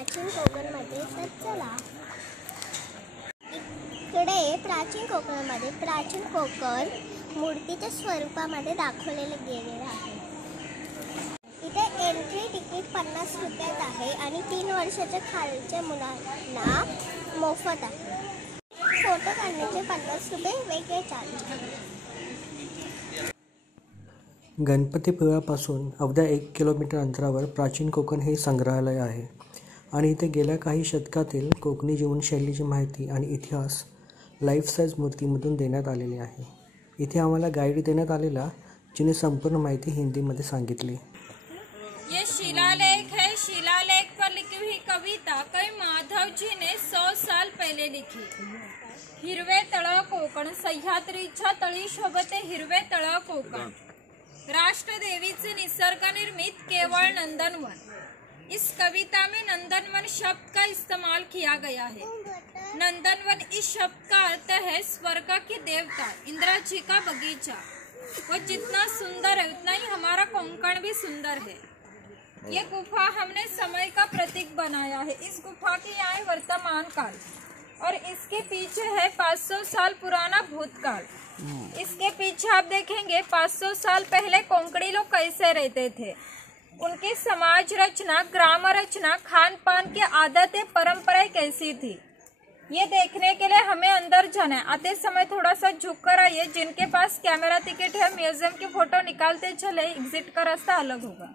प्राचीन कोकणमध्ये. तर चला, इकडे प्राचीन कोकणमध्ये प्राचीन कोकण मूर्तीच्या स्वरूपामध्ये दाखवलेले गेलेले आहे. इथे एंट्री तिकीट 50 रुपयात आहे आणि 3 वर्षाच्या खालच्या मुलांना मोफत आहे. फोटो काढण्याचे 50 रुपये वेगळे चार्ज. गणपतीपुळ्यापासून अवघ्या 1 किलोमीटर अंतरावर प्राचीन कोकण हे संग्रहालय आहे आणि इथे गेल्या काही शतकातील कोकणी जीवनशैलीची माहिती आणि इतिहास लाईफ साईज मूर्तीमधून देण्यात आलेली आहे. इथे आम्हाला गाईड देण्यात आलेला, जिने संपूर्ण माहिती हिंदीमध्ये सांगितली. ये शिलालेख है. शिलालेख पर लिखी हुई कविता कई माधव जी ने 100 साल पहले लिखी. हिरवे तळ कोकण, सह्याद्रीच्या तळी शोभते हिरवे तळ कोकण. राष्ट्रदेवीचे निसर्ग निर्मित केवल नंदनवन. इस कविता में नंदनवन शब्द का इस्तेमाल किया गया है. नंदनवन इस शब्द का अर्थ है स्वर्ग की देवता इंदिरा जी का बगीचा. वो जितना सुंदर है उतना ही हमारा कोंकण भी सुंदर है. ये गुफा हमने समय का प्रतीक बनाया है. इस गुफा की यहाँ है वर्तमान काल और इसके पीछे है 500 साल पुराना भूतकाल. इसके पीछे आप देखेंगे 500 साल पहले कोंकणी लोग कैसे रहते थे, उनकी समाज रचना, ग्राम रचना, खान पान की आदतें, परंपराएं कैसी थी, ये देखने के लिए हमें अंदर जाना है. आते समय थोड़ा सा झुक कर आइए. जिनके पास कैमरा टिकट है म्यूजियम की फोटो निकालते चले. एग्जिट का रास्ता अलग होगा.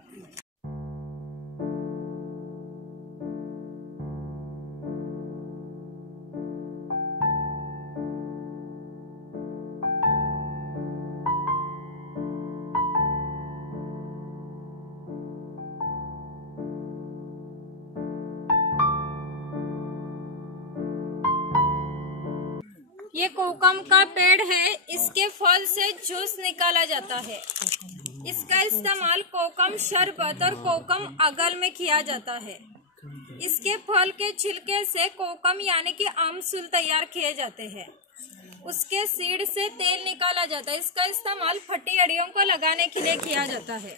ये कोकम का पेड़ है. इसके फल से जूस निकाला जाता है. इसका इस्तेमाल कोकम शरबत और कोकम अगल में किया जाता है. इसके फल के छिलके से कोकम यानी कि आमसूल तैयार किए जाते हैं. उसके सीड से तेल निकाला जाता है. इसका इस्तेमाल फटी हड्डियों को लगाने के लिए किया जाता है.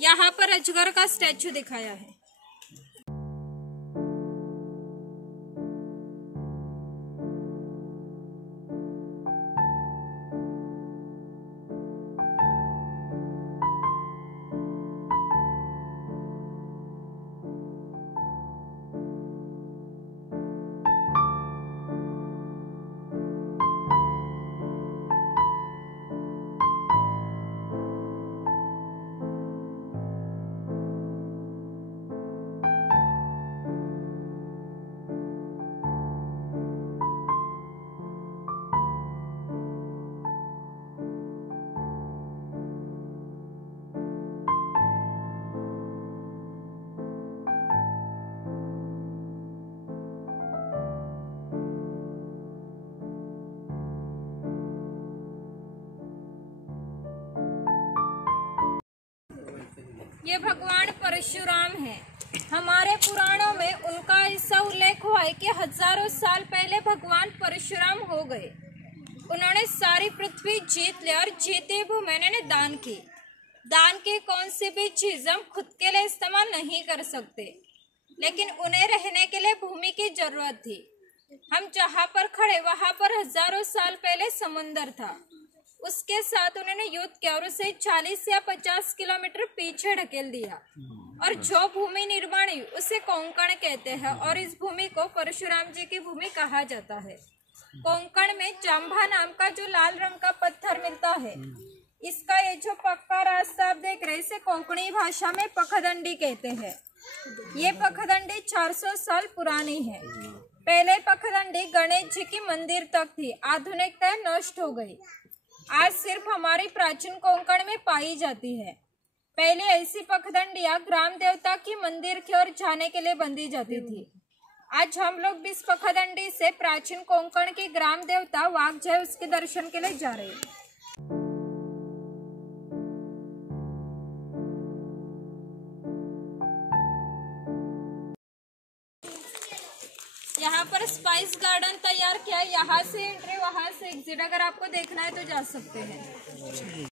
यहाँ पर अजगर का स्टैचू दिखाया है. ये भगवान परशुराम है. हमारे पुराणों में उनका ऐसा उल्लेख हुआ है कि हजारों साल पहले भगवान परशुराम हो गए. उन्होंने सारी पृथ्वी जीत ली और जीती भूमि ने दान की. दान की कौन सी भी चीज हम खुद के लिए इस्तेमाल नहीं कर सकते, लेकिन उन्हें रहने के लिए भूमि की जरूरत थी. हम जहाँ पर खड़े वहां पर हजारों साल पहले समुंदर था. उसके साथ उन्होंने युद्ध किया और उसे 40 या 50 किलोमीटर पीछे ढकेल दिया. और जो भूमि निर्माण हुई उसे कोंकण कहते हैं और इस भूमि को परशुराम जी की भूमि कहा जाता है. कोंकण में जांभा नाम का जो लाल रंग का पत्थर मिलता है, इसका ये जो पक्का रास्ता आप देख रहे हैं, इसे कोंकणी भाषा में पखदंडी कहते हैं. ये पखदंडी 400 साल पुरानी है. पहले पखदंडी गणेश जी की मंदिर तक थी. आधुनिकता नष्ट हो गई. आज सिर्फ हमारी प्राचीन कोंकण में पाई जाती है. पहले ऐसी पखदंडियां ग्राम देवता की मंदिर की ओर जाने के लिए बंधी जाती थी. आज हम लोग इस पखदंडी से प्राचीन कोंकण की ग्राम देवता वाघजय उसके दर्शन के लिए जा रहे हैं. यहाँ पर स्पाइस गार्डन तैयार किया है. यहाँ से एंट्री, वहाँ से एग्जिट. अगर आपको देखना है तो जा सकते हैं.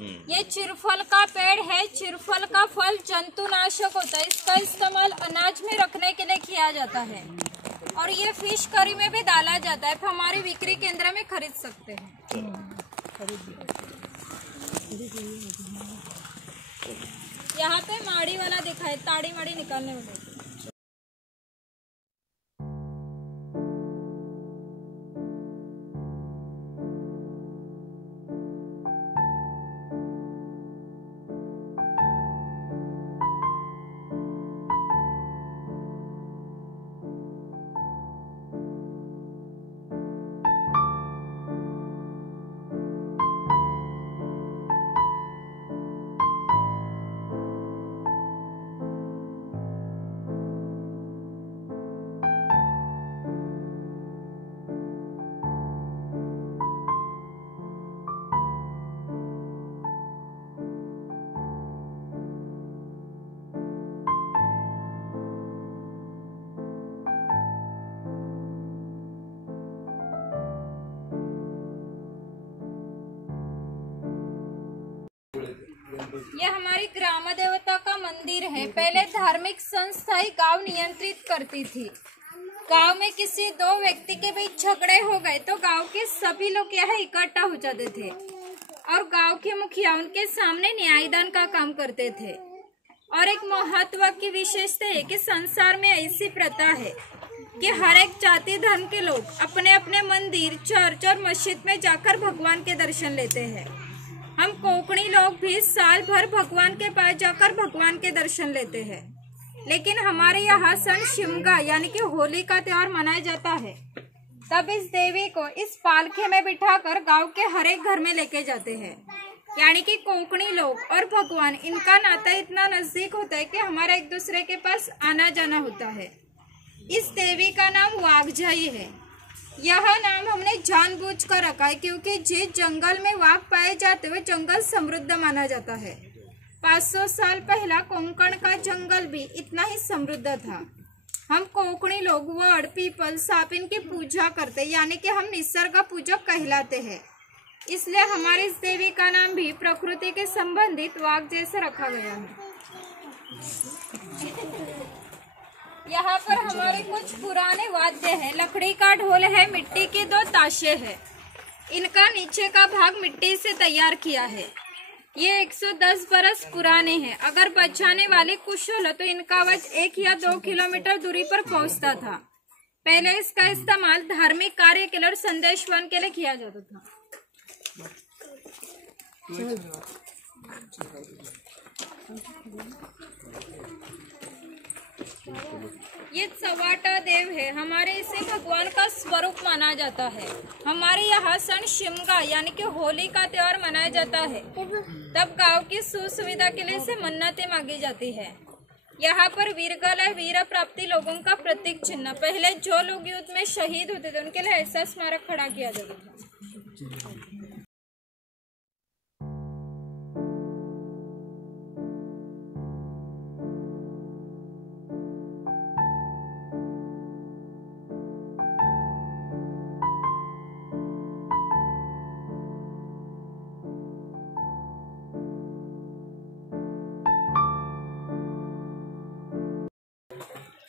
ये चिरफल का पेड़ है। चिरफल का फल जंतुनाशक होता है। इसका इस्तेमाल अनाज में रखने के लिए किया जाता है और ये फिश करी में भी डाला जाता है। तो हमारे बिक्री केंद्र में खरीद सकते हैं। यहाँ पे माड़ी वाला दिखा है, ताड़ी माड़ी निकालने वाले। ये हमारी ग्राम देवता का मंदिर है। पहले धार्मिक संस्था ही गांव नियंत्रित करती थी। गांव में किसी दो व्यक्ति के बीच झगड़े हो गए तो गांव के सभी लोग यहाँ इकट्ठा हो जाते थे और गांव के मुखिया उनके सामने न्यायदान का काम करते थे। और एक महत्व की विशेषता है कि संसार में ऐसी प्रथा है कि हर एक जाति धर्म के लोग अपने अपने मंदिर, चर्च और मस्जिद में जाकर भगवान के दर्शन लेते हैं। हम कोंकणी लोग भी साल भर भगवान के पास जाकर भगवान के दर्शन लेते हैं। लेकिन हमारे यहाँ सन शिमगा यानी कि होली का त्योहार मनाया जाता है। तब इस देवी को इस पालकी में बिठाकर गांव के हर एक घर में लेके जाते हैं। यानी कि कोंकणी लोग और भगवान, इनका नाता इतना नजदीक होता है कि हमारा एक दूसरे के पास आना जाना होता है। इस देवी का नाम वाघजाई है। यह नाम हमने जानबूझकर रखा है क्योंकि जिस जंगल में वाघ पाए जाते हुए जंगल समृद्ध माना जाता है। 500 साल पहला कोंकण का जंगल भी इतना ही समृद्ध था। हम कोंकणी लोग वड, पीपल, साप इनकी पूजा करते, यानी कि हम निसर्ग पूजक कहलाते हैं। इसलिए हमारी इस देवी का नाम भी प्रकृति के संबंधित वाघ जैसे रखा गया है। यहाँ पर हमारे कुछ पुराने वाद्य हैं। लकड़ी का ढोल है, मिट्टी के 2 ताशे हैं। इनका नीचे का भाग मिट्टी से तैयार किया है। ये 110 बरस पुराने हैं। अगर बजाने वाले कुशल हो तो इनका आवाज 1 या 2 किलोमीटर दूरी पर पहुंचता था। पहले इसका इस्तेमाल धार्मिक कार्य के लिए और संदेश वन के लिए किया जाता था। ये चवाटा देव है। हमारे इसे भगवान का स्वरूप माना जाता है। हमारे यहाँ सन शिमगा यानी कि होली का त्योहार मनाया जाता है। तब गांव की सुविधा के लिए इसे मन्नतें मांगी जाती है। यहाँ पर वीरगला वीर प्राप्ति लोगों का प्रतीक चिन्ह। पहले जो लोग युद्ध में शहीद होते थे उनके लिए ऐसा स्मारक खड़ा किया जाता था।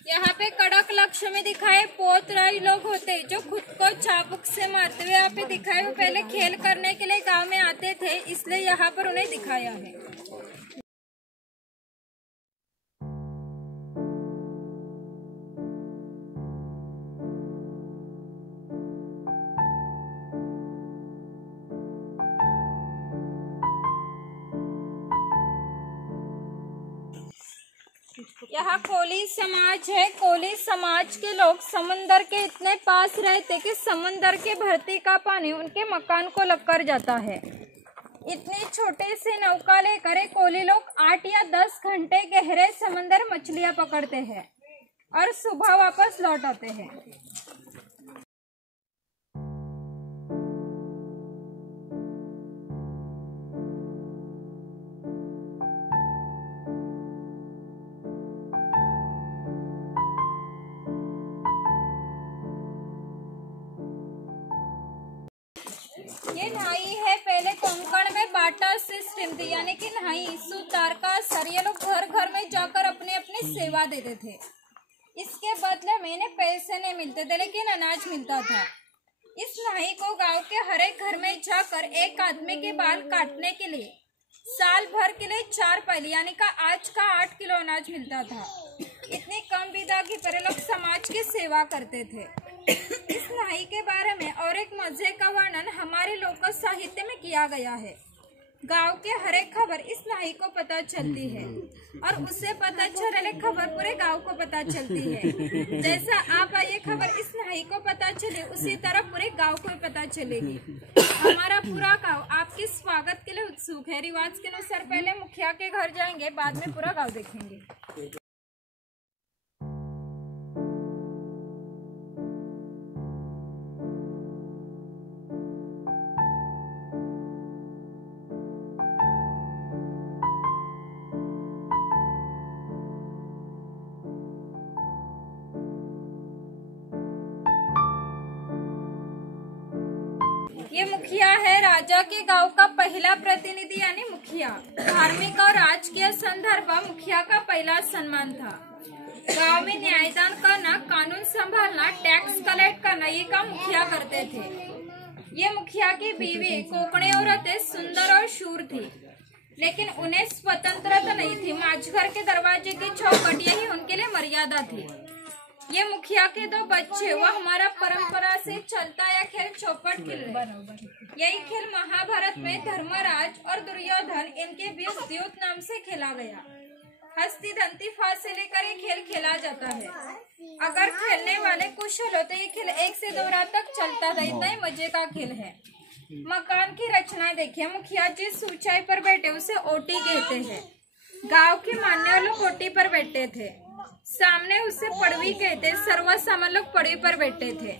यहाँ पे कड़क लक्ष्मी दिखाए पोतराई लोग होते जो खुद को चाबुक से मारते हुए यहाँ पे दिखाए। वो पहले खेल करने के लिए गांव में आते थे, इसलिए यहाँ पर उन्हें दिखाया है। यहाँ कोली समाज है। कोली समाज के लोग समंदर के इतने पास रहते कि समंदर के भरती का पानी उनके मकान को लगकर जाता है। इतनी छोटी सी नौका लेकर कोली लोग 8 या 10 घंटे गहरे समंदर मछलियां पकड़ते हैं और सुबह वापस लौट आते हैं। ये नाई है। पहले कोंकण में बाटा से सिस्टम थी, यानी कि नहीं सूतदार का असर, ये लोग घर घर में जाकर अपनी अपनी सेवा देते थे। इसके बदले में इन्हें पैसे नहीं मिलते थे लेकिन अनाज मिलता था। इस नाई को गांव के हर एक घर में जाकर एक आदमी के बाल काटने के लिए साल भर के लिए 4 पैली यानी का आज का 8 किलो अनाज मिलता था। इतनी कम विधा की पर लोग समाज की सेवा करते थे। इस नाई के बारे में और एक मजे का वर्णन हमारे लोक साहित्य में किया गया है। गांव के हर एक खबर इस नाई को पता चलती है और उससे पता चलने खबर पूरे गांव को पता चलती है। जैसा आप ये खबर इस नाई को पता चले उसी तरह पूरे गांव को पता चलेगी। हमारा पूरा गांव आपके स्वागत के लिए उत्सुक है। रिवाज के अनुसार पहले मुखिया के घर जाएंगे, बाद में पूरा गाँव देखेंगे। ये मुखिया है राजा के गांव का पहला प्रतिनिधि यानी मुखिया। धार्मिक और राजकीय संदर्भ मुखिया का पहला सम्मान था। गांव में न्यायदान करना, कानून संभालना, टैक्स कलेक्ट करना ये काम मुखिया करते थे। ये मुखिया की बीवी कोकणी औरतें सुंदर और शूर थी, लेकिन उन्हें स्वतंत्रता नहीं थी। माझघर के दरवाजे की चौखट यही उनके लिए मर्यादा थी। ये मुखिया के 2 बच्चे, वह हमारा परंपरा से चलता यह खेल चौपट खेल है। यही खेल महाभारत में धर्मराज और दुर्योधन इनके बीच द्यूत नाम से खेला गया। हस्ती दंती फांस से लेकर ये खेल खेला जाता है। अगर खेलने वाले कुशल हो तो ये खेल 1 से 2 रात तक चलता था। इतना ही मजे का खेल है। मकान की रचना देखिए। मुखिया जिस ऊंचाई पर बैठे उसे ओटी कहते हैं। गाँव के मान्य लोग ओटी पर बैठे थे। सामने उसे पड़वी कहते। सर्वसामान्य लोग पड़वी पर बैठे थे।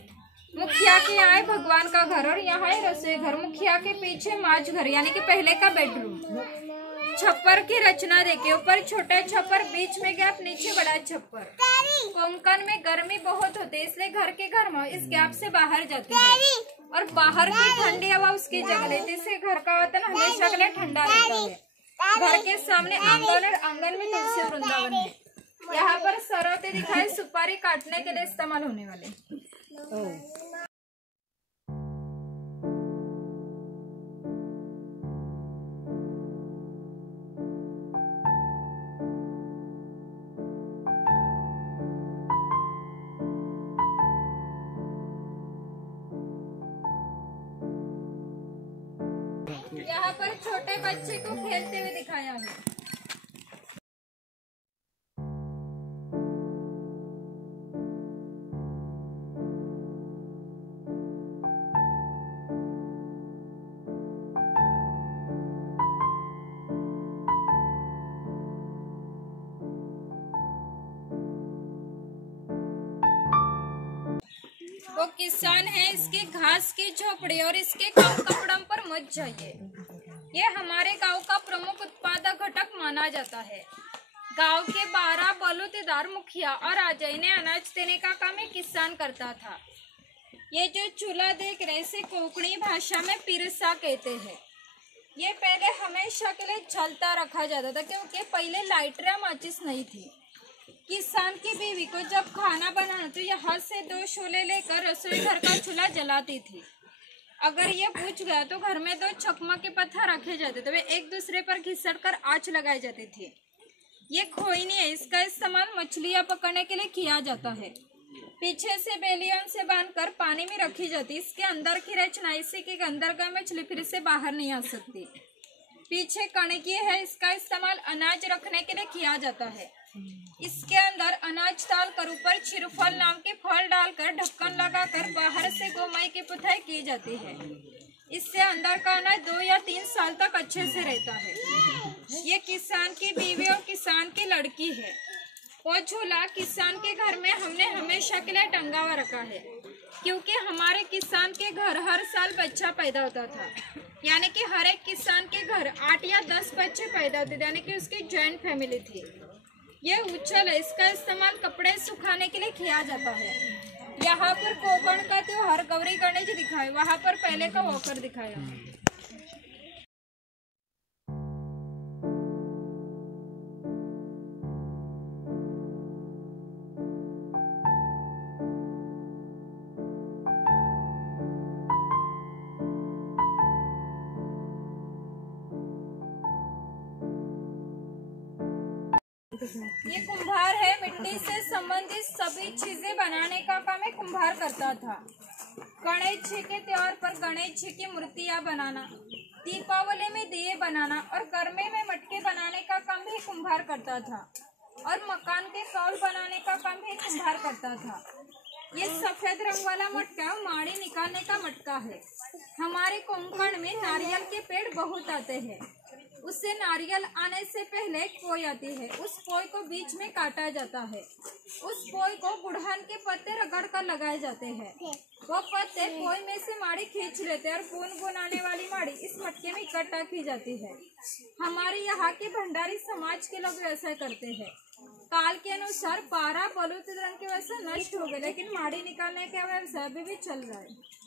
मुखिया के यहाँ है भगवान का घर और यहाँ है रसोई घर। मुखिया के पीछे माच घर यानी कि पहले का बेडरूम। छप्पर की रचना देखिए। ऊपर छोटा छप्पर, बीच में गैप, नीचे बड़ा छप्पर। कोंकण में गर्मी बहुत होती है इसलिए घर के गर्म इस गैप से बाहर जाते हैं और बाहर की ठंडी हवा उसकी जगह लेती है। इससे घर का वातावरण हमेशा के लिए ठंडा रहता है। घर के सामने आंगन और आंगन में तुलसी वृंदावन है। यहाँ पर सरोते दिखाए सुपारी काटने के लिए इस्तेमाल होने वाले। यहाँ पर छोटे बच्चे को खेलते हुए दिखाया है। वो किसान है, इसके घास की झोपड़ी और इसके कपड़ों पर मत जाइए। ये हमारे गांव का प्रमुख उत्पादक घटक माना जाता है। गांव के 12 बलूतेदार मुखिया और राजा इन्हें अनाज देने का काम एक किसान करता था। ये जो चूल्हा देख रहे इसे कोंकणी भाषा में पिरसा कहते हैं। ये पहले हमेशा के लिए जलता रखा जाता था क्योंकि पहले लाइटर या माचिस नहीं थी। किसान की बीवी को जब खाना बनाना तो यहाँ से 2 शोले लेकर रसोई घर का चूल्हा जलाती थी। अगर ये बुझ गया तो घर में 2 चकमा के पत्थर रखे जाते थे। वे एक दूसरे पर घिसटकर आंच लगाए जाते थे। ये खोईनी है, इसका इस्तेमाल मछलियाँ पकड़ने के लिए किया जाता है। पीछे से बेलियन से बांधकर पानी में रखी जाती। इसके अंदर की रचना इसी के अंदर का मछली फिर से बाहर नहीं आ सकती। पीछे कणकी है, इसका इस्तेमाल अनाज रखने के लिए किया जाता है। इसके अंदर अनाज डालकर ऊपर छिरफल नाम के फल डालकर ढक्कन लगाकर बाहर से गोमय की पुताई की जाती है। इससे अंदर का अनाज 2 या 3 साल तक अच्छे से रहता है। ये किसान की बीवी और किसान की लड़की है। वो झूला किसान के घर में हमने हमेशा के लिए टंगा हुआ रखा है क्योंकि हमारे किसान के घर हर साल बच्चा पैदा होता था। यानी कि हर एक किसान के घर 8 या 10 बच्चे पैदा होते थे, यानी कि उसकी जॉइंट फैमिली थी। ये उछल है, इसका इस्तेमाल कपड़े सुखाने के लिए किया जाता है। यहाँ पर कोकण का त्योहार गौरी गणेश दिखाया, वहाँ पर पहले का वॉकर दिखाया। ये कुम्हार है, मिट्टी से संबंधित सभी चीजें बनाने का काम एक कुम्हार करता था। गणेश जी के त्योहार पर गणेश जी की मूर्तियां बनाना, दीपावली में दिए बनाना और गर्मी में मटके बनाने का काम भी कुम्हार करता था और मकान के कौल बनाने का काम भी कुम्हार करता था। ये सफेद रंग वाला मटका माड़ी निकालने का मटका है। हमारे कोंकण में नारियल के पेड़ बहुत आते हैं। उससे नारियल आने से पहले पोई आती है। उस पोई को बीच में काटा जाता है। उस पोई को गुड़हल के पत्ते रगड़ कर लगाए जाते हैं। वो पत्ते पोई में से माड़ी खींच लेते हैं और गुन आने वाली माड़ी इस मटके में इकट्ठा की जाती है। हमारे यहाँ के भंडारी समाज के लोग व्यवसाय करते हैं। काल के अनुसार पारा बलूत रंग के वजह से नष्ट हो गए, लेकिन माड़ी निकालने का व्यवसाय अभी भी चल रहा है।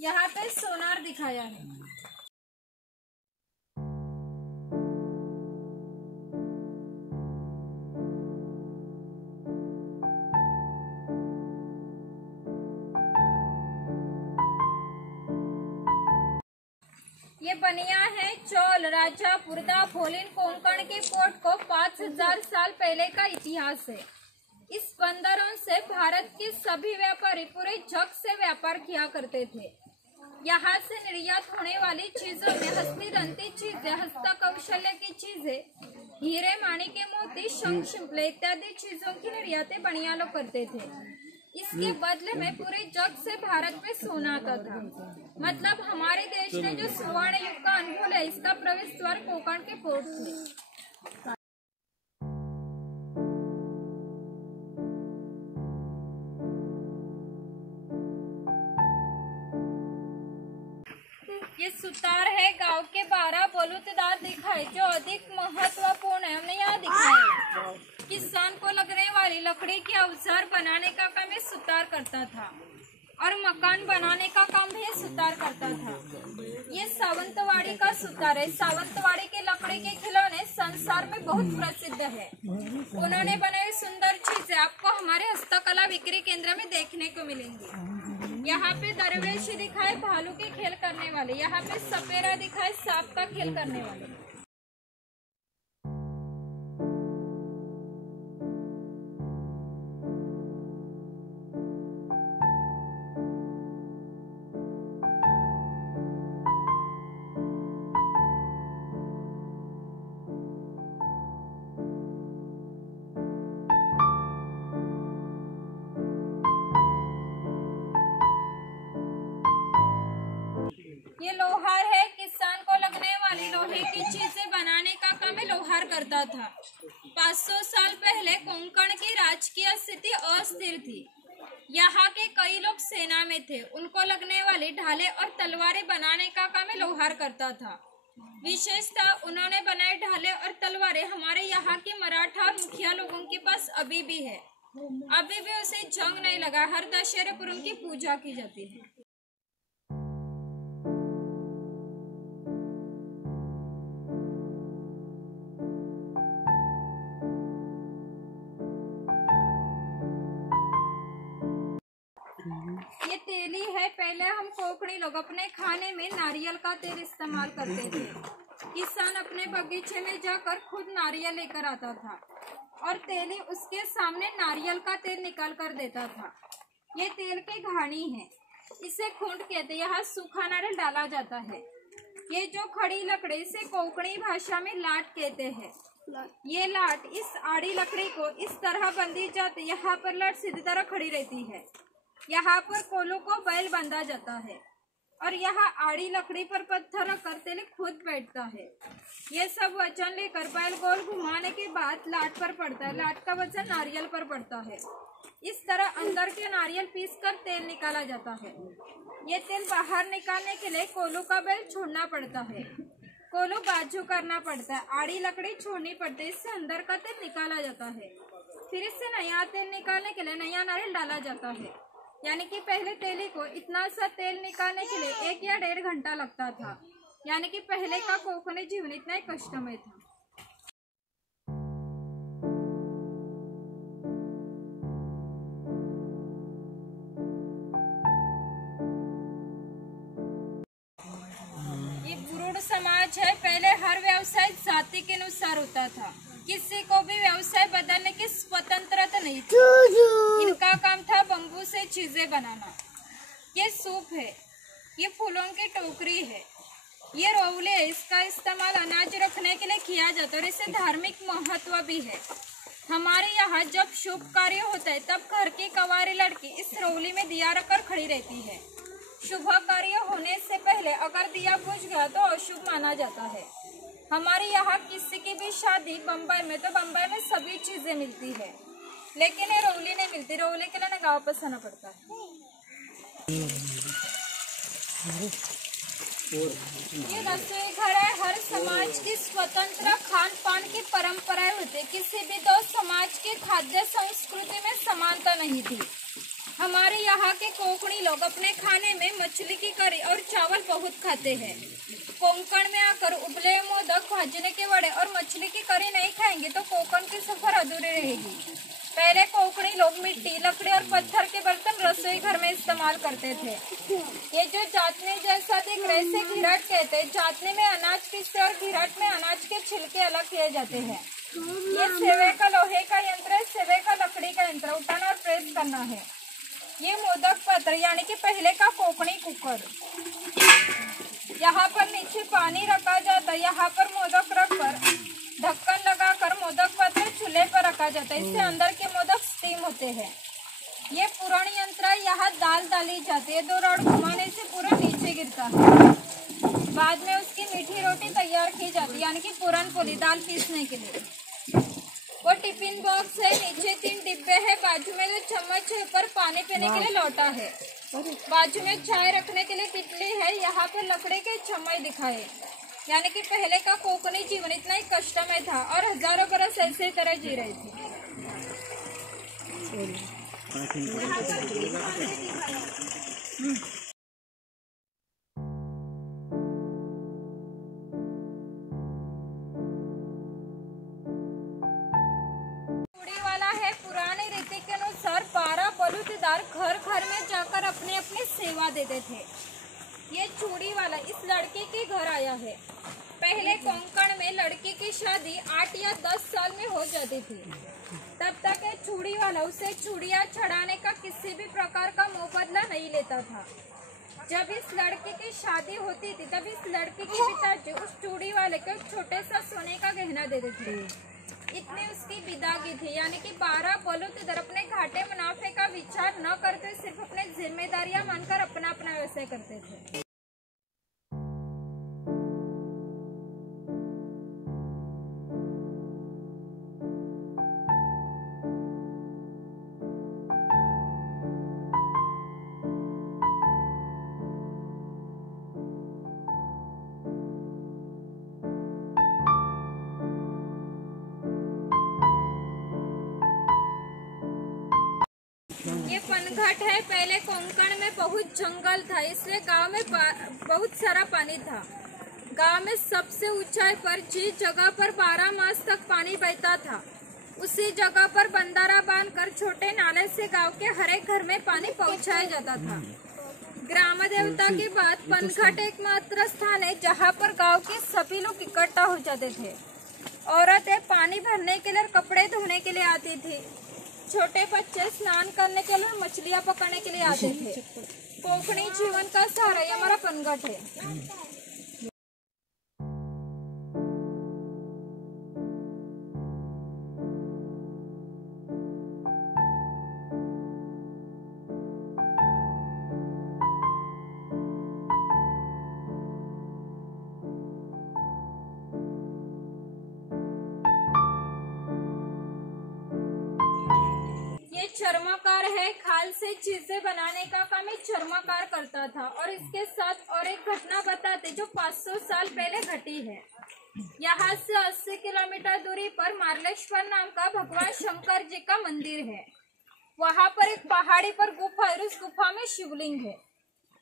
यहाँ पे सोनार दिखाया है। ये बनिया है चोल राजा पुरदा भोलिन कोंकण के फोर्ट को 5000 साल पहले का इतिहास है। इस बंदरों से भारत के सभी व्यापारी पूरे जग से व्यापार किया करते थे। यहाँ से निर्यात होने वाली चीजों में हस्ती दंती चीजें, हस्तकौशल्य की चीजें, हीरे माणिक्य मोती, शंख शिंपले इत्यादि चीजों की निर्यातें बनिया लोग करते थे। इसके बदले में पूरे जग से भारत में सोना आता था। मतलब हमारे देश ने जो स्वर्ण युग का अनुभव है, इसका प्रवेश द्वार कोंकण के पोर्ट थे। ये सुतार है। गांव के 12 बलूतदार दिखाए जो अधिक महत्वपूर्ण है, हमने यहाँ दिखाया। किसान को लगने वाली लकड़ी के औजार बनाने का काम ये सुतार करता था और मकान बनाने का काम भी सुतार करता था। ये सावंतवाड़ी का सुतार है। सावंतवाड़ी के लकड़ी के खिलौने संसार में बहुत प्रसिद्ध है। उन्होंने बनाई सुंदर चीजें आपको हमारे हस्तकला बिक्री केंद्र में देखने को मिलेंगी। यहाँ पे दरवेशी दिखाए भालू के खेल करने वाले, यहाँ पे सपेरा दिखाए सांप का खेल करने वाले। ये लोहार है। किसान को लगने वाली लोहे की चीजें बनाने का काम लोहार करता था। 500 साल पहले कोंकण की राजकीय स्थिति अस्थिर थी। यहाँ के कई लोग सेना में थे। उनको लगने वाली ढाले और तलवारें बनाने का काम लोहार करता था। विशेषतः उन्होंने बनाए ढाले और तलवारें हमारे यहाँ के मराठा और मुखिया लोगों के पास अभी भी है। अभी भी उसे जंग नहीं लगा। हर दशहरे पर उनकी पूजा की जाती है। ये तेली है। पहले हम कोंकणी लोग अपने खाने में नारियल का तेल इस्तेमाल करते थे। किसान अपने बगीचे में जाकर खुद नारियल लेकर आता था और तेली उसके सामने नारियल का तेल निकाल कर देता था। ये तेल की घानी है, इसे खूंट कहते हैं। यहाँ सूखा नारियल डाला जाता है। ये जो खड़ी लकड़ी, इसे कोंकणी भाषा में लाट कहते हैं। ये लाट इस आड़ी लकड़ी को इस तरह बंधी जाती है। यहाँ पर लाट सीधी तरह खड़ी रहती है। यहाँ पर कोलों को बैल बांधा जाता है और यहाँ आड़ी लकड़ी पर पत्थर रखकर तेल खुद बैठता है। ये सब वजन लेकर बैल गोल घुमाने के बाद लाट पर पड़ता है। लाट का वजन नारियल पर पड़ता है। इस तरह अंदर के नारियल पीसकर तेल निकाला जाता है। ये तेल बाहर निकालने के लिए कोलों का बैल छोड़ना पड़ता है। कोलों बाजू करना पड़ता है। आड़ी लकड़ी छोड़नी पड़ती है। इससे अंदर का तेल निकाला जाता है। फिर इससे नया तेल निकालने के लिए नया नारियल डाला जाता है। यानी कि पहले तेली को इतना सा तेल निकालने के लिए 1 या 1.5 घंटा लगता था। यानी कि पहले का कोंकणी जीवन इतना ही कष्टमय था। अनुसार होता था। किसी को भी व्यवसाय बदलने की स्वतंत्रता नहीं थी। इनका काम था बम्बू से चीजें बनाना। ये सूप है, ये फूलों की टोकरी है, ये रोवले है। इसका इस्तेमाल अनाज रखने के लिए किया जाता है और इसे धार्मिक महत्व भी है। हमारे यहाँ जब शुभ कार्य होता है तब घर की कवारी लड़की इस रोवली में दिया रखकर खड़ी रहती है। शुभ कार्य होने से पहले अगर दिया बुझ गया तो अशुभ माना जाता है। हमारे यहाँ किसी की भी शादी बम्बई में तो बम्बई में सभी चीजें मिलती है, लेकिन ये रोवली नहीं मिलती। रोवली के लिए गाँव पर आना पड़ता है। ये रसोई घर है। हर समाज की स्वतंत्र खान पान की परंपराएं होती। किसी भी दो समाज की खाद्य संस्कृति में समानता नहीं थी। हमारे यहाँ के कोंकणी लोग अपने खाने में मछली की करी और चावल बहुत खाते हैं। कोंकण में आकर उबले मोदक, भाजने के वड़े और मछली की करी नहीं खाएंगे तो कोंकण की सफर अधूरी रहेगी। पहले कोंकणी लोग मिट्टी, लकड़ी और पत्थर के बर्तन रसोई घर में इस्तेमाल करते थे। ये जो जातने जैसा दिख रहे इसे घिराट कहते हैं। जातने में अनाज पीसते और घिराट में अनाज के छिलके अलग किए जाते हैं। ये सेवे का लोहे का यंत्र है, सेवे का लकड़ी का यंत्र। उठाना और प्रेस करना है। ये मोदक पात्र यानी कि पहले का कोंकणी कुकर। यहाँ पर नीचे पानी रखा जाता है। यहाँ पर मोदक रखकर ढक्कन लगाकर मोदक पात्र चूल्हे पर रखा जाता है। इससे अंदर के मोदक स्टीम होते हैं। ये पूरण यंत्र है। यहाँ दाल डाली जाती है। 2 रॉड घुमाने से पूरण नीचे गिरता है। बाद में उसकी मीठी रोटी तैयार की जाती है, यानी कि पूरण पोली, दाल पीसने के लिए। वो टिफिन बॉक्स है। नीचे 3 डिब्बे है। बाजू में जो चम्मच है, ऊपर पानी पीने के लिए लोटा है। बाजू में चाय रखने के लिए तितली है। यहाँ पे लकड़ी के चम्मच दिखाए, यानी कि पहले का कोंकणी जीवन इतना ही कष्टमय था और हजारों बरस ऐसे तरह जी रहे थे। पुरानी रीति के अनुसार 12 बलूतेदार घर घर में जाकर अपने अपने सेवा देते थे। ये चूड़ी वाला इस लड़के के घर आया है। पहले कोंकण में लड़की की शादी 8 या 10 साल में हो जाती थी। तब तक ये चूड़ी वाला उसे चूड़ियां चढ़ाने का किसी भी प्रकार का मुआवजा नहीं लेता था। जब इस लड़की की शादी होती थी तब इस लड़की के पिताजी उस चूड़ी वाले को छोटे सा सोने का गहना देते थे। इतनी उसकी विदागी थी, यानी कि 12 बलूतेदार अपने घाटे मुनाफे का विचार न करते, सिर्फ अपने जिम्मेदारियां मानकर अपना अपना व्यवसाय करते थे। ये पनघट है। पहले कोंकण में बहुत जंगल था, इसलिए गांव में बहुत सारा पानी था। गांव में सबसे ऊंचाई पर जिस जगह पर 12 मास तक पानी बहता था, उसी जगह पर बंधारा बांधकर छोटे नाले से गांव के हर एक घर में पानी पहुंचाया जाता था। ग्राम देवता के बाद पनघट एकमात्र स्थान है जहाँ पर गाँव के सभी लोग इकट्ठा हो जाते थे। औरतें पानी भरने के लिए और कपड़े धोने के लिए आती थी। छोटे बच्चे स्नान करने के लिए, मछलियां पकड़ने के लिए आते थे। कोंकणी जीवन का सहारा ये हमारा पनघट है। चर्मकार है। खाल से चीजें बनाने का काम एक चर्मकार करता था। और इसके साथ और एक घटना बताते जो 500 साल पहले घटी है। यहाँ से 80 किलोमीटर दूरी पर मार्लेश्वर नाम का भगवान शंकर जी का मंदिर है। वहाँ पर एक पहाड़ी पर गुफा है, उस गुफा में शिवलिंग है।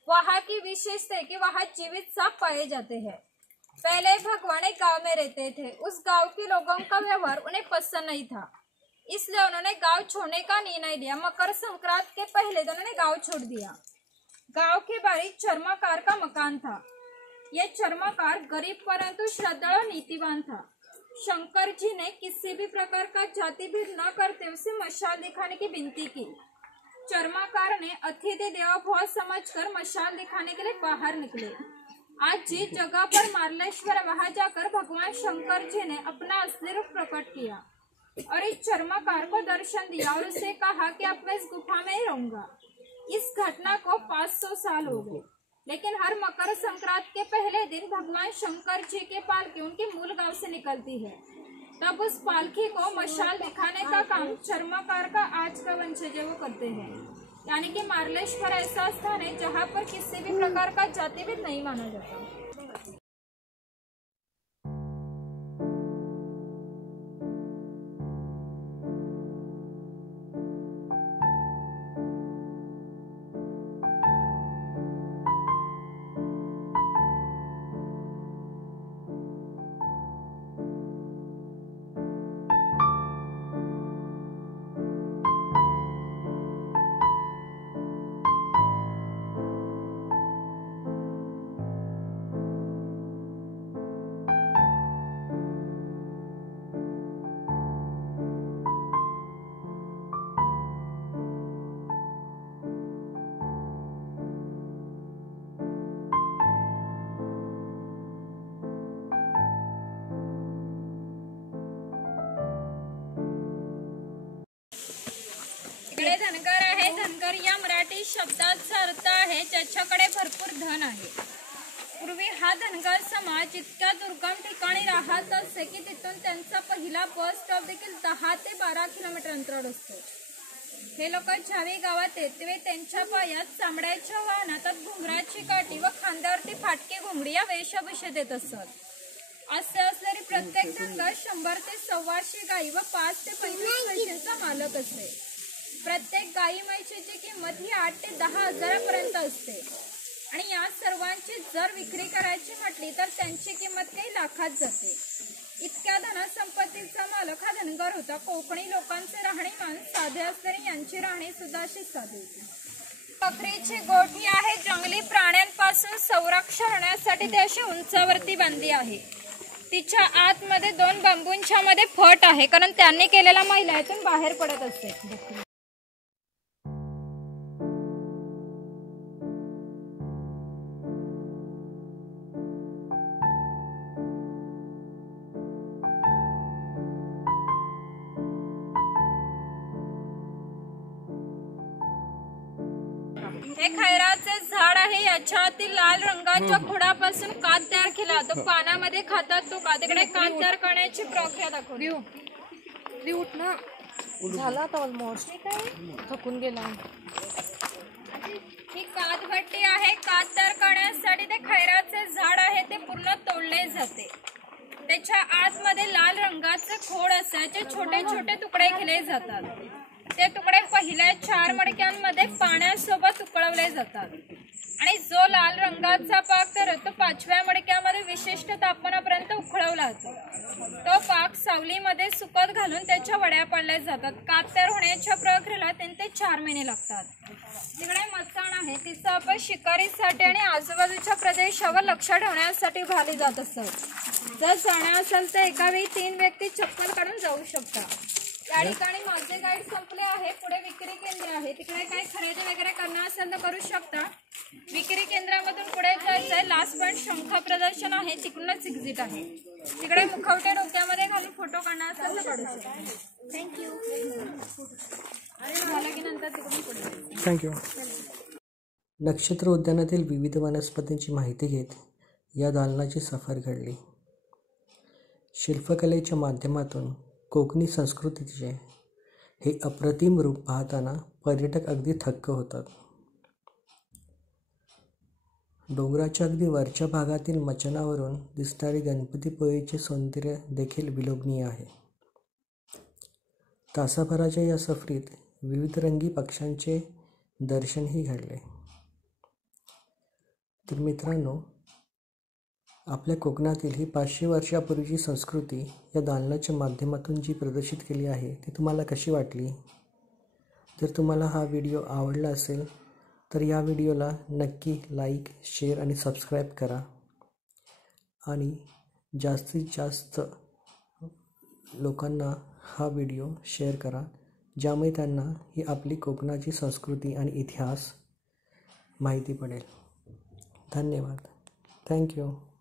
वहाँ की विशेषता है कि वहाँ जीवित सांप पाए जाते हैं। पहले भगवान एक गाँव में रहते थे। उस गाँव के लोगों का व्यवहार उन्हें पसंद नहीं था, इसलिए उन्होंने गांव छोड़ने का निर्णय लिया। मकर संक्रांति के पहले तो उन्होंने गांव छोड़ दिया। गांव के बाहर चर्मकार का मकान था। यह चर्मकार गरीब परंतु श्रद्धालु नीतिवान था। शंकर जी ने किसी भी प्रकार का जाति भेद न करते उसे मशाल दिखाने की विनती की। चर्माकार ने अतिथि देवो भव समझकर मशाल दिखाने के लिए बाहर निकले। आज जिस जगह पर मार्लेश्वर है वहां जाकर भगवान शंकर जी ने अपना असली रूप प्रकट किया और इस चर्माकार को दर्शन दिया और उसे कहा कि अब मैं इस गुफा में ही रहूंगा। इस घटना को 500 साल हो गए, लेकिन हर मकर संक्रांति के पहले दिन भगवान शंकर जी के पालकी उनके मूल गांव से निकलती है। तब उस पालकी को मशाल दिखाने का काम चर्माकार का आज का वंशज वो करते हैं। यानी कि मार्लेश्वर ऐसा स्थान है जहाँ पर किसी भी प्रकार का जाति भेद नहीं माना जाता। इकडे धनगर आहे। धनगर या मराठी शब्दाचा अर्थ आहे ज्याच्याकडे भरपूर धन आहे। पूर्वी हा धनगर समाज इतक्या दुर्गम ठिकाणी राहत असे की तिथून त्यांचा पहिला बस स्टॉप देखील 10 ते 12 किलोमीटर अंतरावर असतो। हे लोक ज्यावेळी गावात येत तेव्हा त्यांच्या पायात चामड्याच्या वाहनात घुंगराची काठी व खांद्यावरती फाटकी घुंगडी या वेशभूषेत येत असत। असे असणारी प्रत्येक धनगर 100 ते 125 गायी व 5 ते 25 म्हशींचा मालक असते। प्रत्येक गायी म्हशीची किंमत ही 8 ते 10 हजारापर्यंत असते आणि या सर्वांची जर विक्री करायची म्हटली तर त्यांची किंमत काही लाखात जाते। इतक्या धनसंपत्तीचा मालक हा धनगर होता। कोकणी लोकांचे राहणीमान साधे असल्याने यांची राहणी सुद्धा अशी साधी होती। बकरीची गोठी आहे। जंगली प्राण्यांपासून संरक्षण होण्यासाठी ती अशी उंचावरती बांधली आहे। तिच्या आतमध्ये 2 बांबूंच्या मध्ये फट आहे, कारण त्यांनी केलेला मैला यातून बाहेर पडत असते। हे खैराचे झाड आहे। याच्यातील लाल रंगाच्या खोडापासून कात तयार केला तो पानामध्ये खातात तो का। तिकडे कात तयार करण्याची प्रक्रिया दाखवली। उठ ना झाला आता ऑलमोस्ट थकून गेला। ही कात भट्टी आहे। कात तयार करण्यासाठी ते खैराचे झाड आहे ते पूर्ण तोडले जाते। त्याच्या आतमध्ये लाल रंगाचे खोड असायचे छोटे छोटे तुकडे केले जातात। ते तुकडे पहिल्या 4 मडक्यांमध्ये पाण्यासोबत उकळवले जातात आणि जो लाल रंगाचा पाक तर तो 5व्या मडक्यामध्ये विशिष्ट तापमानापर्यंत उकळवला जातो। तो पाक सावलीमध्ये सुकत घालून त्याच्या वड्या पाडल्या जातात। कात तयार होण्याच्या प्रक्रियेला 3 ते 4 महिने लागतात। तिकडे मचाण आहे। तिचा आपण शिकारीसाठी आणि आजूबाजूच्या प्रदेशावर लक्ष ठेवण्यासाठी घाली जात असत। जर जाणे असेल तर एका वेळी 3 व्यक्ती चप्पल काढून जाऊ शकतात। या ठिकाणी माझे गाईड संपले आहे। पुढे विक्री केंद्र आहे। तिकडे काही खरेदी वगैरे करणार असेल तर करू शकता। विक्री केंद्रामधून पुढे जायचं आहे। लास्ट पॉइंट शंख प्रदर्शन आहे, तिकडूनच एक्झिट आहे। तिकडे मुखवटे डोक्यामध्ये घालून फोटो काढणार असेल तर काढू शकता। थँक्यू। झालं की नंतर तिकडून पुढे थँक्यू। नक्षत्र उद्यानातील विविध वनस्पतींची माहिती घेत या दालनाची सफर घडली। शिल्पकलेच्या माध्यमातून कोकणी संस्कृतीचे हे अप्रतिम रूप पाहताना पर्यटक अगदी थक्क होतात। डोंगराच्या अगदी वरच्या भागातील मचाणावरून दिसणारे गणपतीपुळेचे सौंदर्य देखील विलोभनीय आहे। तासाभराच्या या सफरीत विविध रंगी पक्ष्यांचे दर्शनही घडले। तर मित्रांनो, आपल्या कोकणातील ही 500 वर्षापूर्वीची संस्कृती या दालनाच्या माध्यमातून जी प्रदर्शित केली आहे ती तुम्हाला कशी वाटली? जर तुम्हाला हा व्हिडिओ आवडला असेल तर या व्हिडिओला नक्की लाईक, शेअर आणि सबस्क्राईब करा आणि जास्तीत जास्त लोकांना हा व्हिडिओ शेअर करा, ज्यामुळे त्यांना ही आपली कोकणाची संस्कृती आणि इतिहास माहिती पडेल. धन्यवाद. थँक्यू.